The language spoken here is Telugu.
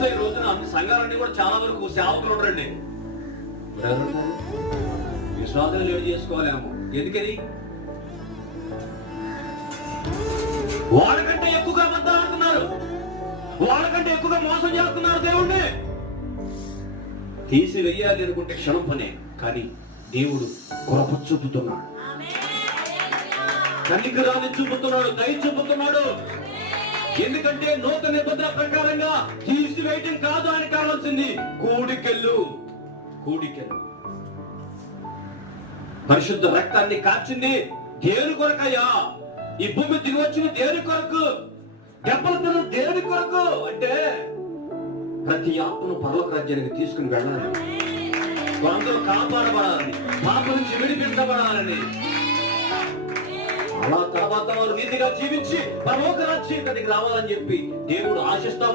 బహుశా ఈ రోజున అన్ని సంఘాలన్నీ కూడా చాలా వరకు సేవకులు ఉండరండి. విశ్వాసం లేడు చేసుకోవాలేమో. ఎందుకని? వాళ్ళకంటే ఎక్కువగా అబద్ధాలు ఆడుతున్నారు, వాళ్ళకంటే ఎక్కువగా మోసం చేస్తున్నారు. దేవుణ్ణి తీసి వెయ్యాలి అనుకుంటే క్షణం పనే, కానీ దేవుడు కృప చూపుతున్నాడు, కనికరాన్ని చూపుతున్నాడు, దయ చూపుతున్నాడు. ఎందుకంటే నూతన నిబంధన ప్రకారంగా తీసివేయటం కాదు ఆయన కావాల్సింది, కూడికెళ్ళు. పరిశుద్ధ రక్తాన్ని కార్చింది దేవుని కొరకయ్యా. ఈ భూమి దిగి వచ్చిన దేవుని కొరకు, దెబ్బలు తిన్న దేవుని కొరకు. అంటే ప్రతి ఆత్మను పరలోక రాజ్యానికి తీసుకుని వెళ్ళాలి, అందరూ కాపాడబడాలని, పాప నుంచి విడిపించబడాలని. అలా తర్వాత వారు నీతిగా జీవించి పరలోక రాజ్యానికి రావాలని చెప్పి దేవుడు ఆశిస్తా